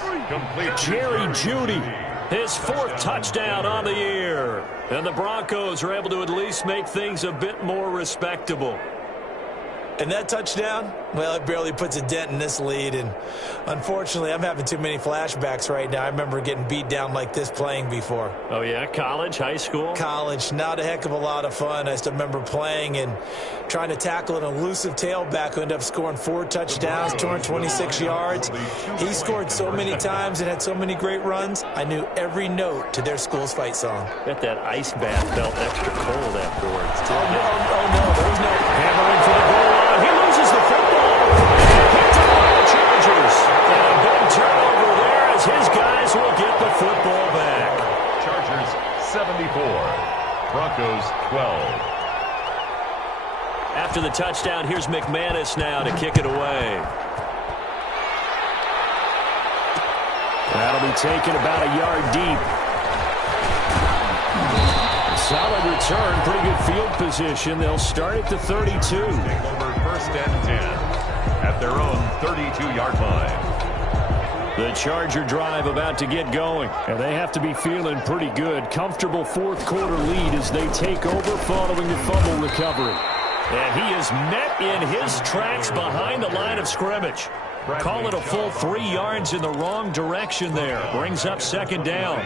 Jerry Jeudy, his 4th touchdown on the year. And the Broncos are able to at least make things a bit more respectable. And that touchdown, well, it barely puts a dent in this lead. And unfortunately, I'm having too many flashbacks right now. I remember getting beat down like this playing before. Oh, yeah? College, high school? College, not a heck of a lot of fun. I still remember playing and trying to tackle an elusive tailback who ended up scoring 4 touchdowns, 226 yards. He scored so many times and had so many great runs, I knew every note to their school's fight song. Bet that ice bath felt extra cold afterwards. Oh, no, there was no hammering for the goal line. He loses the football. And picked up by the Chargers. And a big turnover there as his guys will get the football back. Chargers 74, Broncos 12. After the touchdown, here's McManus now to kick it away. That'll be taken about a yard deep. Solid return, pretty good field position. They'll start at the 32. Over 1st and 10 at their own 32-yard line. The Charger drive about to get going, and they have to be feeling pretty good. Comfortable 4th quarter lead as they take over following the fumble recovery. And he is met in his tracks behind the line of scrimmage. Call it a full 3 yards in the wrong direction there. Brings up 2nd down.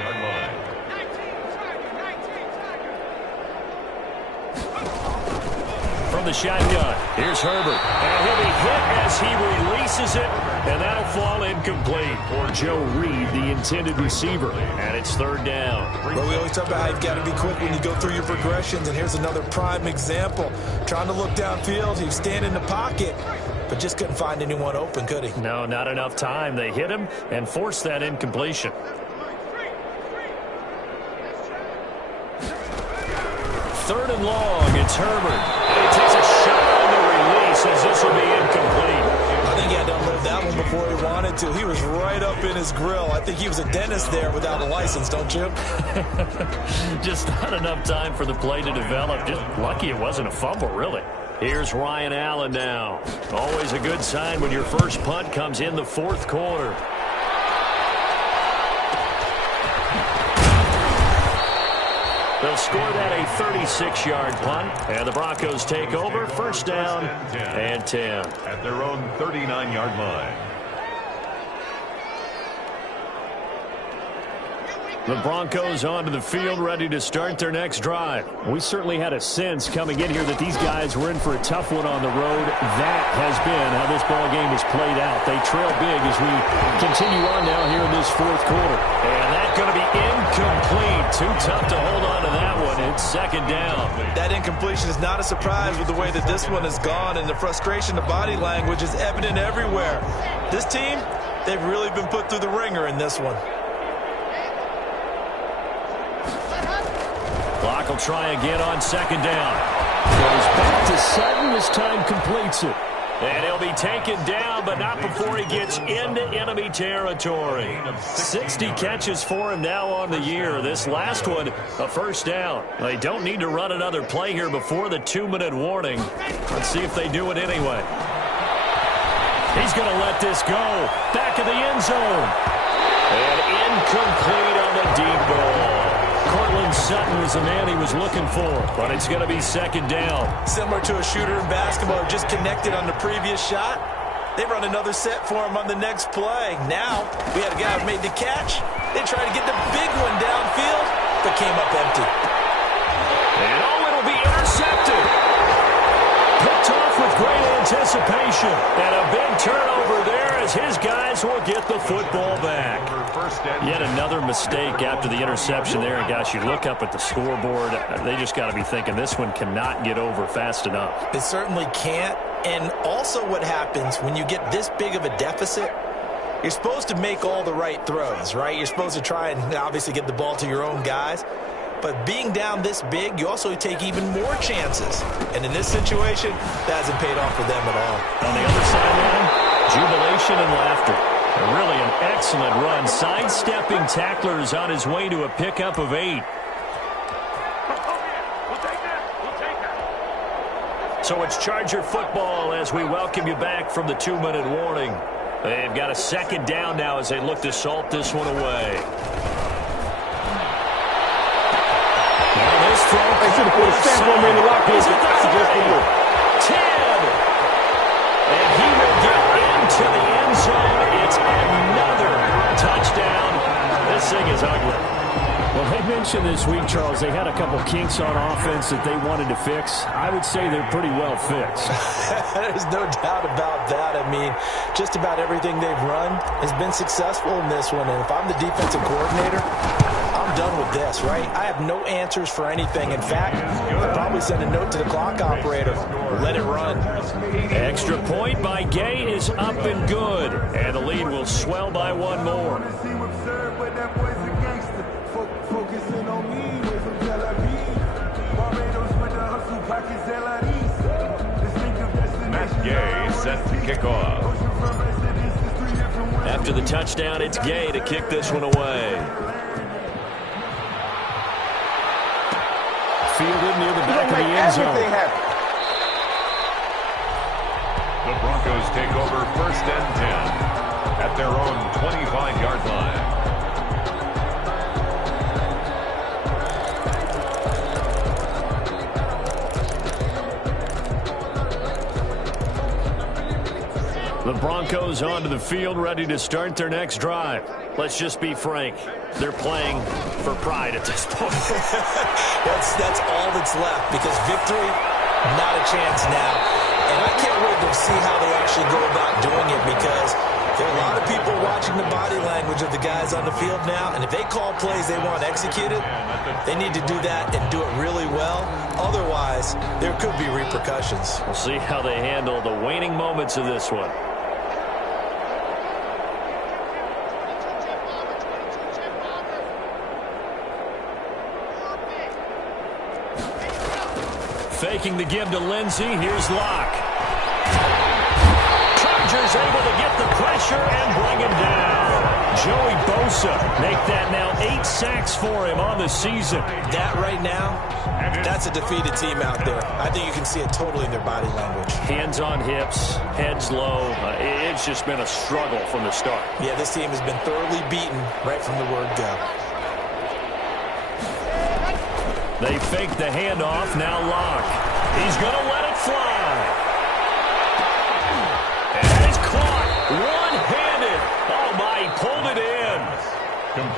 From the shotgun, here's Herbert. And he'll be hit as he releases it, and that'll fall incomplete for Joe Reed, the intended receiver. And it's 3rd down. Well, we always talk about how you've got to be quick when you go through your progressions, and here's another prime example. Trying to look downfield, he was standing in the pocket, but just couldn't find anyone open, could he? No, not enough time. They hit him and forced that incompletion. 3rd and long, it's Herbert. And he takes a shot on the release as this will be incomplete. I think he had to unload that one before he wanted to. He was right up in his grill. I think he was a dentist there without a license, don't you? Just not enough time for the play to develop. Just lucky it wasn't a fumble, really. Here's Ryan Allen now. Always a good sign when your first punt comes in the 4th quarter. They'll score that a 36-yard punt, and the Broncos take over. 1st down and 10. At their own 39-yard line. The Broncos onto the field, ready to start their next drive. We certainly had a sense coming in here that these guys were in for a tough one on the road. That has been how this ball game has played out. They trail big as we continue on now here in this 4th quarter. And that's going to be incomplete. Too tough to hold on to that one. It's 2nd down. That incompletion is not a surprise with the way that this one has gone, and the frustration, the body language is evident everywhere. This team, they've really been put through the ringer in this one. Clock will try again on 2nd down. Goes back to Sutton. This time completes it. And he'll be taken down, but not before he gets into enemy territory. 60 catches for him now on the year. This last one, a 1st down. They don't need to run another play here before the 2-minute warning. Let's see if they do it anyway. He's going to let this go. Back of the end zone. And incomplete on the deep ball. Cortland Sutton was the man he was looking for, but it's going to be 2nd down. Similar to a shooter in basketball, just connected on the previous shot. They run another set for him on the next play. Now, we had a guy who made the catch. They tried to get the big one downfield, but came up empty. And all it'll intercepted. Picked off with great anticipation. And a big turnover there as his guys will get the football back. Yet another mistake after the interception there. And, gosh, you look up at the scoreboard. They just got to be thinking this one cannot get over fast enough. It certainly can't. And also what happens when you get this big of a deficit, you're supposed to make all the right throws, right? You're supposed to try and obviously get the ball to your own guys. But being down this big, you also take even more chances. And in this situation, that hasn't paid off for them at all. On the other sideline, jubilation and laughter. Really an excellent run. Sidestepping tacklers on his way to a pickup of 8. So it's Charger football as we welcome you back from the 2-minute warning. They've got a second down now as they look to salt this one away. They should have put a stamp on me in the locker room. 10. And he will get into the end zone. It's another touchdown. This thing is ugly. Well, they mentioned this week, Charles, they had a couple kinks on offense that they wanted to fix. I would say they're pretty well fixed. There's no doubt about that. I mean, just about everything they've run has been successful in this one. And if I'm the defensive coordinator, I'm done with this, right? I have no answers for anything. In fact, I'll probably send a note to the clock operator. Let it run. Extra point by Gay is up and good. And the lead will swell by one more. Matt Gay set to kick off. After the touchdown, it's Gay to kick this one away. Fielded near the back of the end zone. The Broncos take over 1st and 10 at their own 25-yard line. The Broncos onto the field, ready to start their next drive. Let's just be frank. They're playing for pride at this point. That's all that's left, because victory, not a chance now. And I can't wait to see how they actually go about doing it, because there are a lot of people watching the body language of the guys on the field now, and if they call plays they want executed, they need to do that and do it really well. Otherwise, there could be repercussions. We'll see how they handle the waning moments of this one. Faking the give to Lindsey. Here's Locke. Chargers able to get the pressure and bring him down. Joey Bosa make that now 8 sacks for him on the season. That right now, that's a defeated team out there. I think you can see it totally in their body language. Hands on hips, heads low. It's just been a struggle from the start. Yeah, this team has been thoroughly beaten right from the word go. They fake the handoff. Now Locke. He's going to let it fly. And it's caught one-handed. Oh, my, he pulled it in.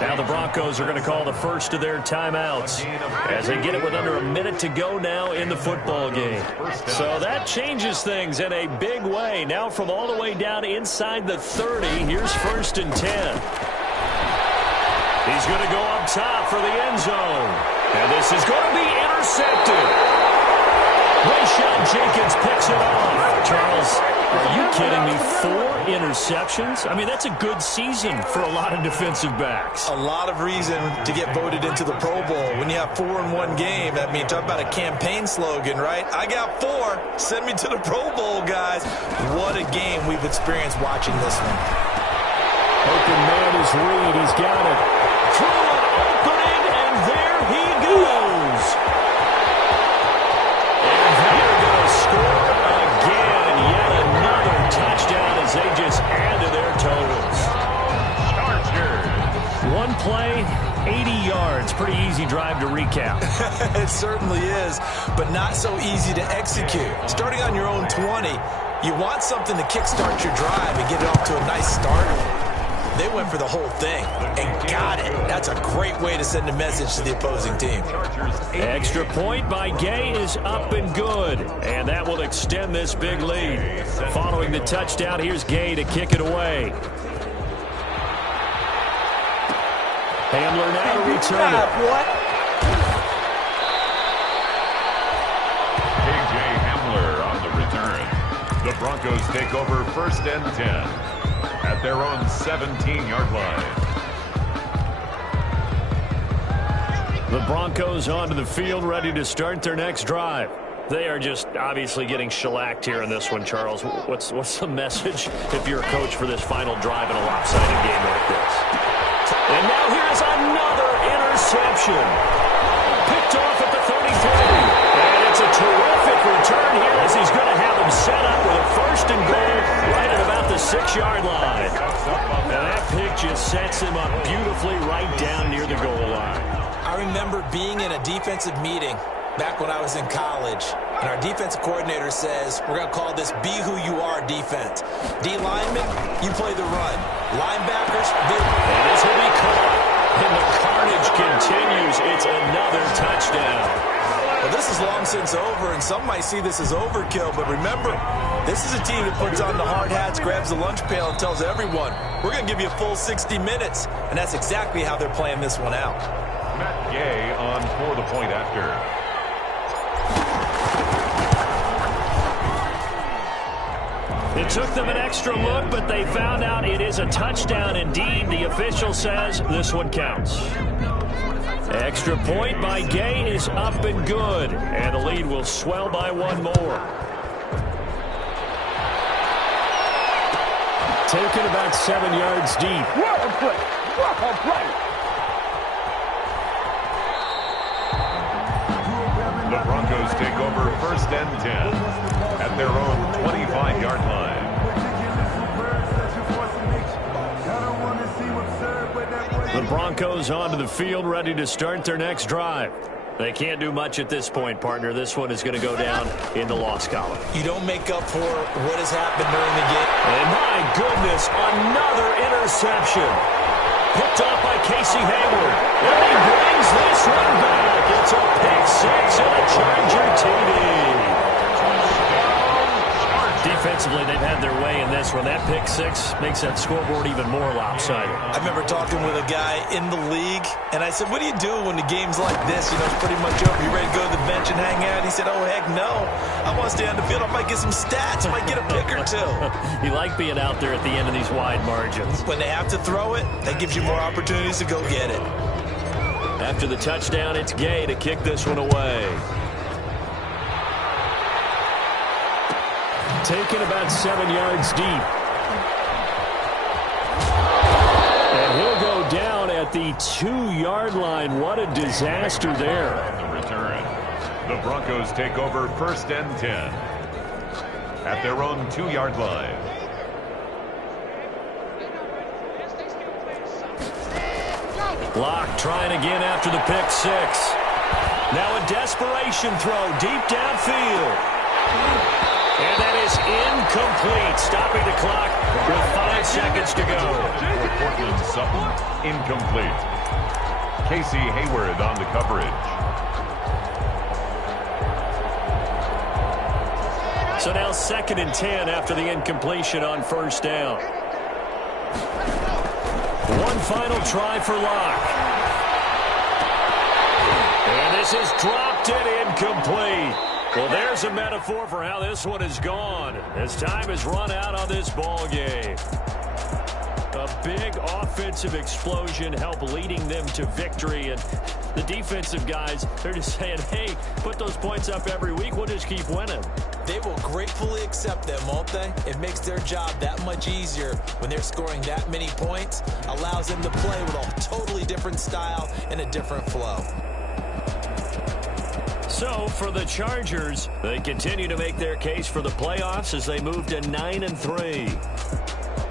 Now the Broncos are going to call the first of their timeouts as they get it with under a minute to go now in the football game. So that changes things in a big way. Now from all the way down inside the 30, here's 1st and 10. He's going to go up top for the end zone. And this is going to be intercepted. Rayshon Jenkins picks it off. Charles, are you kidding me? 4 interceptions? I mean, that's a good season for a lot of defensive backs. A lot of reason to get voted into the Pro Bowl. When you have 4 in one game, I mean, talk about a campaign slogan, right? I got 4. Send me to the Pro Bowl, guys. What a game we've experienced watching this one. Open man is Reed. He's got it. Through an opening, and there he goes. And they're going to score again. Yet another touchdown as they just add to their totals. Chargers. One play, 80 yards. Pretty easy drive to recap. It certainly is, but not so easy to execute. Starting on your own 20, you want something to kickstart your drive and get it off to a nice start. They went for the whole thing and got it. That's a great way to send a message to the opposing team. Extra point by Gay is up and good, and that will extend this big lead. Following the touchdown, here's Gay to kick it away. Hamler now to return it. K.J. Hamler on the return. The Broncos take over 1st and 10 at their own 17-yard line. The Broncos onto the field, ready to start their next drive. They are just obviously getting shellacked here in this one, Charles. What's the message if you're a coach for this final drive in a lopsided game like this? And now here's another interception. Picked off at the 33. And it's a terrific return here as he's going to have him set up with a 1st and goal right at about the 6-yard line. And that pick just sets him up beautifully right down near the goal line. I remember being in a defensive meeting back when I was in college, and our defensive coordinator says, we're going to call this Be Who You Are defense. D linemen, you play the run. Linebackers, and this will be caught. And the carnage continues. It's another touchdown. Well, this is long since over, and some might see this as overkill, but remember, this is a team that puts on the hard hats, grabs the lunch pail, and tells everyone, we're going to give you a full 60 minutes, and that's exactly how they're playing this one out. Matt Gay on for the point after. It took them an extra look, but they found out it is a touchdown indeed. The official says this one counts. Extra point by Gay is up and good, and the lead will swell by one more. Taken about 7 yards deep. Well played. Well played. The Broncos take over 1st and 10 at their own 25-yard line. The Broncos onto the field, ready to start their next drive. They can't do much at this point, partner. This one is going to go down in the loss column. You don't make up for what has happened during the game. And my goodness, another interception. Picked off by Casey Hayward. And he brings this one back. It's a pick-6 and a Charger TD. Defensively, they've had their way in this one. That pick-6 makes that scoreboard even more lopsided. I remember talking with a guy in the league, and I said, what do you do when the game's like this? You know, it's pretty much over. You ready to go to the bench and hang out? He said, oh, heck no. I want to stay on the field. I might get some stats. I might get a pick or two. You like being out there at the end of these wide margins. When they have to throw it, that gives you more opportunities to go get it. After the touchdown, it's Gay to kick this one away. Taken about 7 yards deep. And he'll go down at the 2-yard line. What a disaster there. On the return, the Broncos take over 1st and 10 at their own 2-yard line. Locke trying again after the pick-6. Now a desperation throw deep downfield. And that is incomplete, stopping the clock with 5 seconds to go. For Portland Sutton, incomplete. Casey Hayward on the coverage. So now 2nd and 10 after the incompletion on 1st down. One final try for Locke. And this is dropped and incomplete. Well, there's a metaphor for how this one is gone as time has run out on this ball game. A big offensive explosion helped leading them to victory, and the defensive guys, they're just saying, hey, put those points up every week, we'll just keep winning. They will gratefully accept them, won't they? It makes their job that much easier when they're scoring that many points, allows them to play with a totally different style and a different flow. So, for the Chargers, they continue to make their case for the playoffs as they move to 9-3.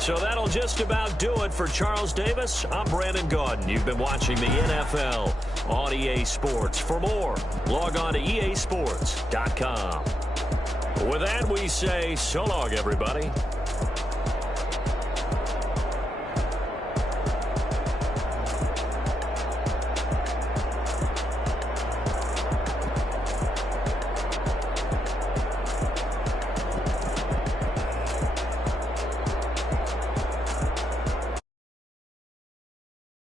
So that'll just about do it for Charles Davis. I'm Brandon Gaudin. You've been watching the NFL on EA Sports. For more, log on to easports.com. With that, we say so long, everybody.